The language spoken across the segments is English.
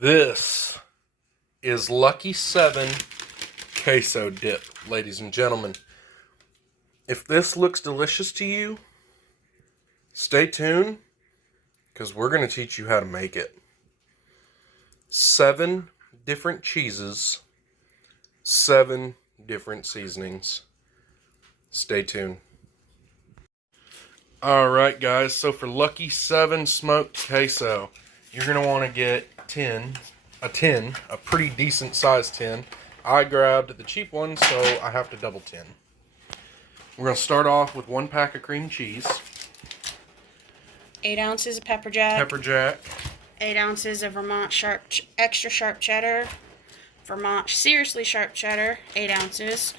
This is Lucky 7 queso dip, ladies and gentlemen. If this looks delicious to you, stay tuned, because we're going to teach you how to make it. 7 different cheeses, 7 different seasonings. Stay tuned. Alright guys, so for Lucky 7 smoked queso, you're going to want to get a pretty decent sized tin. I grabbed the cheap one, so I have to double tin. We're going to start off with 1 pack of cream cheese. 8 ounces of pepper jack. 8 ounces of Vermont extra sharp cheddar. Vermont seriously sharp cheddar, 8 ounces.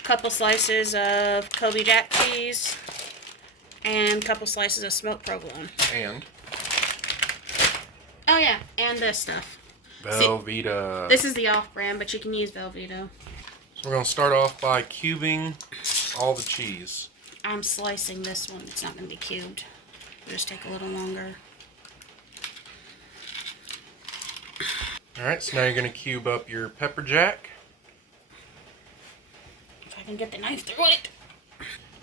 A couple slices of Kobe Jack cheese. And a couple slices of smoked provolone. Oh yeah, and this stuff. Velveeta. This is the off-brand, but you can use Velveeta. So we're going to start off by cubing all the cheese. I'm slicing this one. It's not going to be cubed. It'll just take a little longer. Alright, so now you're going to cube up your pepper jack. If I can get the knife through it.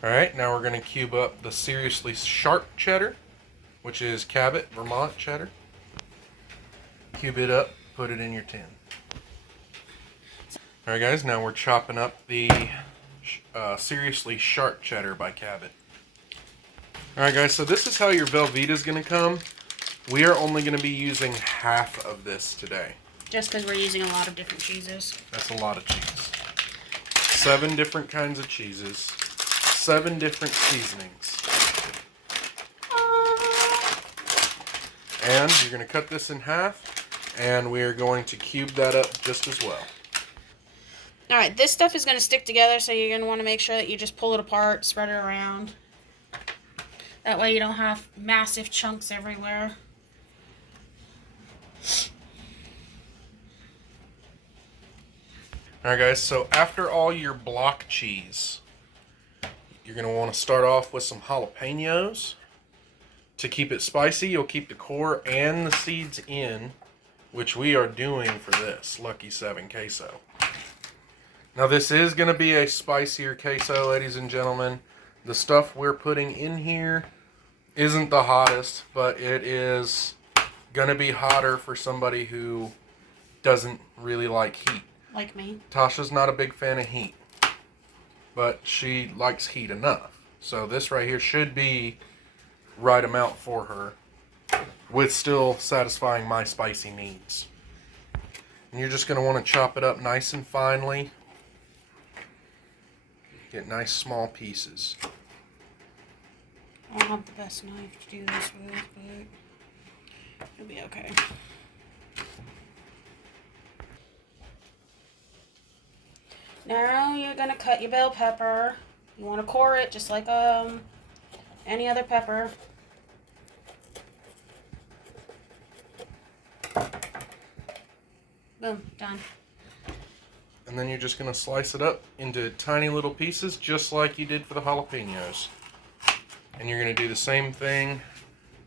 Alright, now we're going to cube up the seriously sharp cheddar, which is Cabot Vermont cheddar. Cube it up, put it in your tin. Alright guys, now we're chopping up the seriously sharp cheddar by Cabot. Alright guys, so this is how your Velveeta is going to come. We are only going to be using half of this today. Just because we're using a lot of different cheeses. That's a lot of cheese. 7 different kinds of cheeses. 7 different seasonings. And you're going to cut this in half. And we are going to cube that up just as well. Alright, this stuff is going to stick together, so you're going to want to make sure that you just pull it apart, spread it around. That way you don't have massive chunks everywhere. Alright guys, so after all your block cheese, you're going to want to start off with some jalapenos. To keep it spicy, you'll keep the core and the seeds in, which we are doing for this Lucky 7 queso. Now this is going to be a spicier queso, ladies and gentlemen. The stuff we're putting in here isn't the hottest, but it is going to be hotter for somebody who doesn't really like heat. Like me. Tasha's not a big fan of heat, but she likes heat enough. So this right here should be right amount for her, with still satisfying my spicy needs. And you're just going to want to chop it up nice and finely. Get nice small pieces. I don't have the best knife to do this with, but it'll be okay. Now you're going to cut your bell pepper. You want to core it just like any other pepper. Boom, done. And then you're just going to slice it up into tiny little pieces, just like you did for the jalapenos. And you're going to do the same thing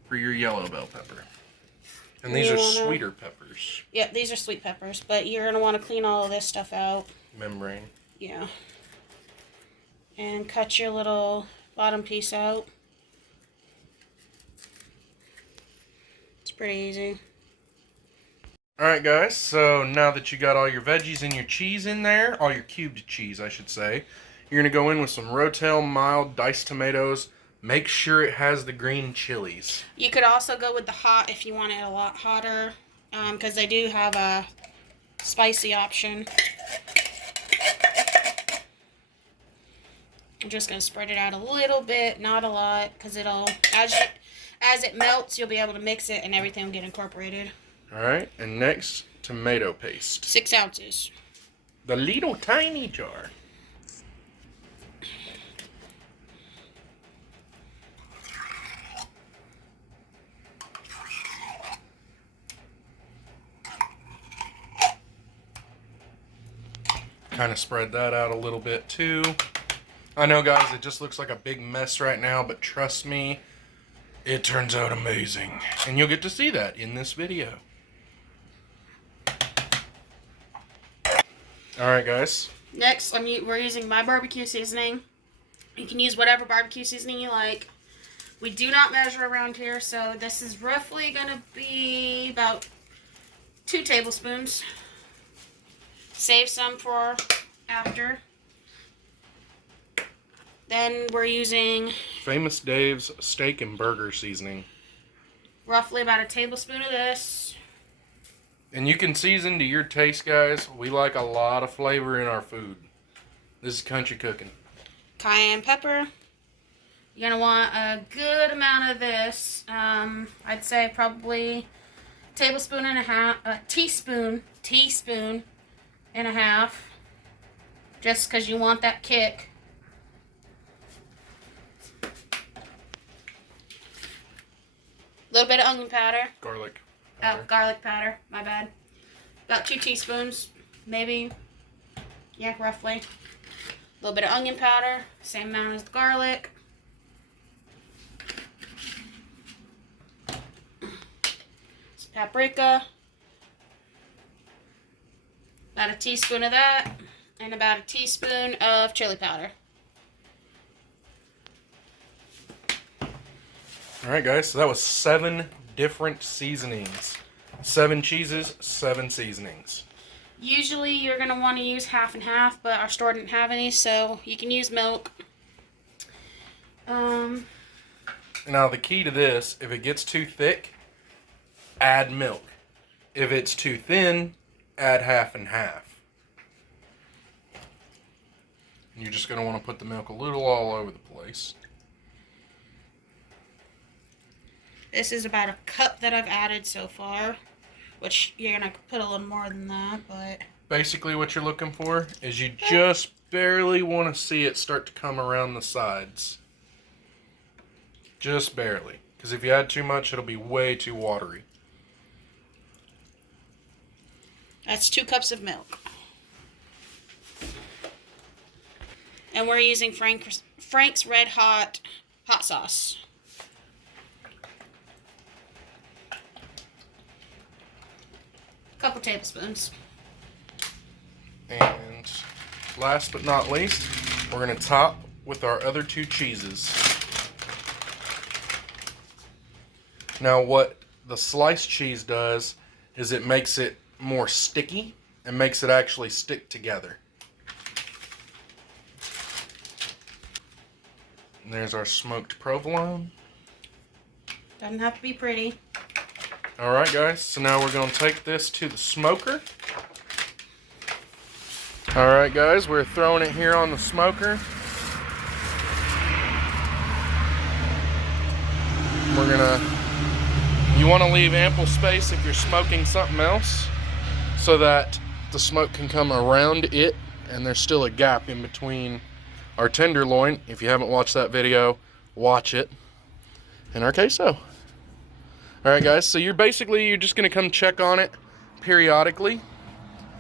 for your yellow bell pepper. And these are sweeter peppers. Yep, these are sweet peppers, but you're going to want to clean all of this stuff out. Membrane. Yeah. And cut your little bottom piece out. It's pretty easy. Alright guys, so now that you got all your veggies and your cheese in there, all your cubed cheese I should say, you're going to go in with some Rotel mild diced tomatoes. Make sure it has the green chilies. You could also go with the hot if you want it a lot hotter, because they do have a spicy option. I'm just going to spread it out a little bit, not a lot, because it'll, as it melts, you'll be able to mix it and everything will get incorporated. Alright, and next, tomato paste. 6 ounces. The little tiny jar. Kind of spread that out a little bit too. I know guys, it just looks like a big mess right now, but trust me, it turns out amazing. And you'll get to see that in this video. All right, guys. Next, we're using my barbecue seasoning. You can use whatever barbecue seasoning you like. We do not measure around here, so this is roughly going to be about 2 tablespoons. Save some for after. Then we're using Famous Dave's steak and burger seasoning. Roughly about a tablespoon of this. And you can season to your taste, guys. We like a lot of flavor in our food. This is country cooking. Cayenne pepper. You're going to want a good amount of this. I'd say probably teaspoon and a half. Just because you want that kick. A little bit of onion powder. Garlic powder. Oh, garlic powder. My bad. About 2 teaspoons, maybe. Yeah, roughly. A little bit of onion powder. Same amount as the garlic. Some paprika. About a teaspoon of that. And about a teaspoon of chili powder. Alright, guys, so that was 7 different seasonings. 7 cheeses, 7 seasonings. Usually you're going to want to use half and half, but our store didn't have any, so you can use milk. Now, the key to this, if it gets too thick, add milk. If it's too thin, add half and half. You're just going to want to put the milk a little all over the place. This is about a cup that I've added so far, which you're going to put a little more than that, but... Basically what you're looking for is you just barely want to see it start to come around the sides. Just barely. Because if you add too much, it'll be way too watery. That's 2 cups of milk. And we're using Frank's Red Hot hot sauce. Couple tablespoons. And last but not least, we're going to top with our other 2 cheeses. Now what the sliced cheese does is it makes it more sticky and makes it actually stick together. And there's our smoked provolone. Doesn't have to be pretty. Alright, guys, so now we're going to take this to the smoker. Alright, guys, we're throwing it here on the smoker. You want to leave ample space if you're smoking something else so that the smoke can come around it and there's still a gap in between our tenderloin. If you haven't watched that video, watch it. And our queso. Alright, guys, so you're just going to come check on it periodically.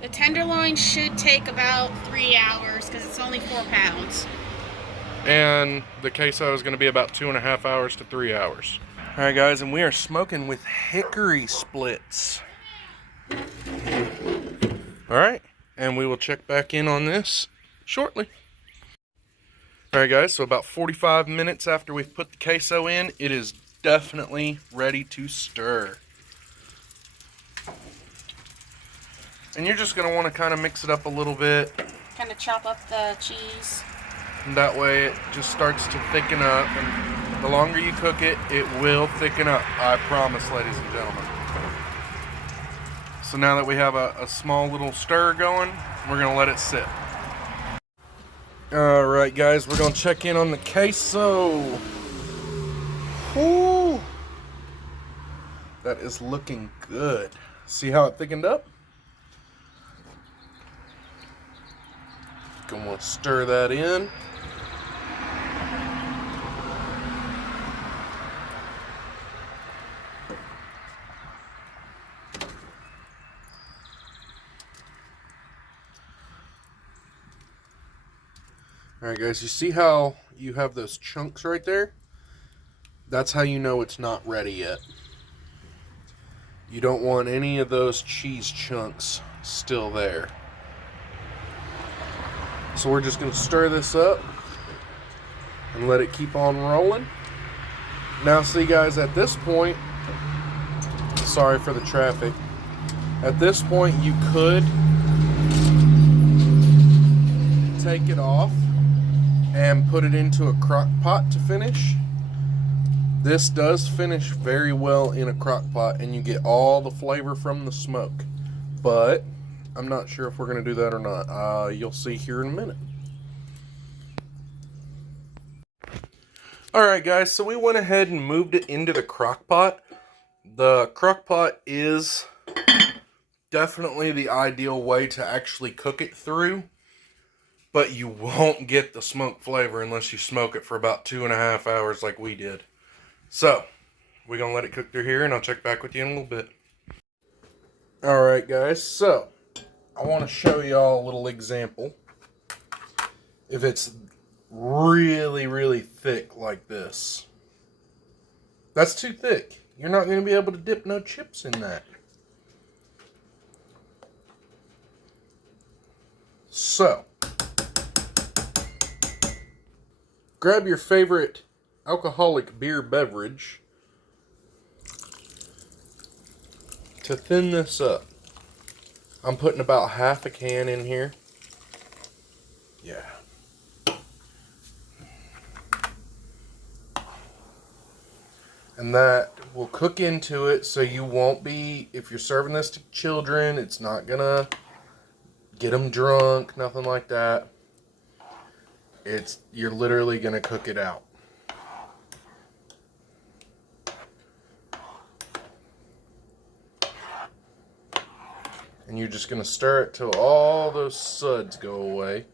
The tenderloin should take about 3 hours because it's only 4 pounds. And the queso is going to be about 2.5 hours to 3 hours. Alright, guys, and we are smoking with hickory splits. Alright, and we will check back in on this shortly. Alright, guys, so about 45 minutes after we've put the queso in, it is definitely ready to stir. And you're just going to want to kind of mix it up a little bit. Kind of chop up the cheese. And that way it just starts to thicken up. And the longer you cook it, it will thicken up. I promise, ladies and gentlemen. So now that we have a small little stir going, we're going to let it sit. Alright, guys, we're going to check in on the queso. Woo! That is looking good. See how it thickened up? Gonna stir that in. Alright, guys, you see how you have those chunks right there? That's how you know it's not ready yet. You don't want any of those cheese chunks still there. So we're just going to stir this up and let it keep on rolling. Now see guys, at this point, sorry for the traffic, at this point you could take it off and put it into a crock pot to finish. This does finish very well in a crock pot and you get all the flavor from the smoke. But I'm not sure if we're going to do that or not. You'll see here in a minute. Alright guys, so we went ahead and moved it into the crock pot. The crock pot is definitely the ideal way to actually cook it through, but you won't get the smoke flavor unless you smoke it for about 2.5 hours like we did. So, we're going to let it cook through here and I'll check back with you in a little bit. Alright guys, so I want to show y'all a little example. If it's really thick like this, that's too thick. You're not going to be able to dip no chips in that. So, grab your favorite alcoholic beer beverage to thin this up. I'm putting about half a can in here. Yeah. And that will cook into it, so you won't be, if you're serving this to children, it's not gonna get them drunk, nothing like that. You're literally gonna cook it out. And you're just gonna stir it till all those suds go away.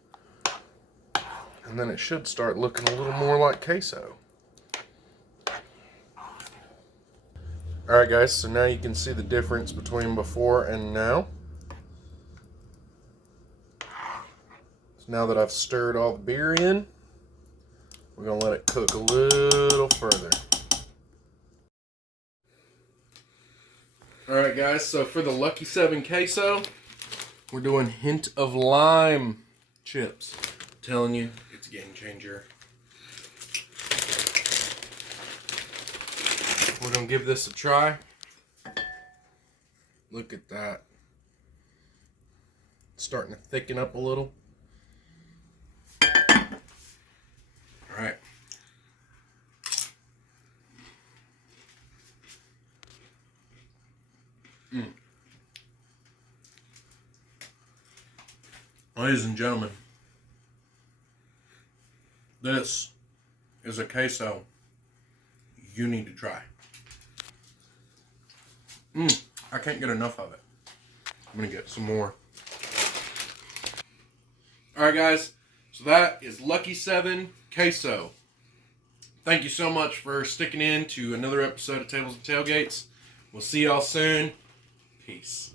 And then it should start looking a little more like queso. Alright guys, so now you can see the difference between before and now. So now that I've stirred all the beer in, we're going to let it cook a little further. Alright guys, so for the Lucky 7 queso, we're doing hint of lime chips. I'm telling you, it's a game changer. We're going to give this a try. Look at that. It's starting to thicken up a little. Alright. Ladies and gentlemen, this is a queso you need to try. I can't get enough of it. I'm gonna get some more. Alright guys, so that is Lucky 7 queso. Thank you so much for sticking in to another episode of Tables and Tailgates. We'll see y'all soon. Peace.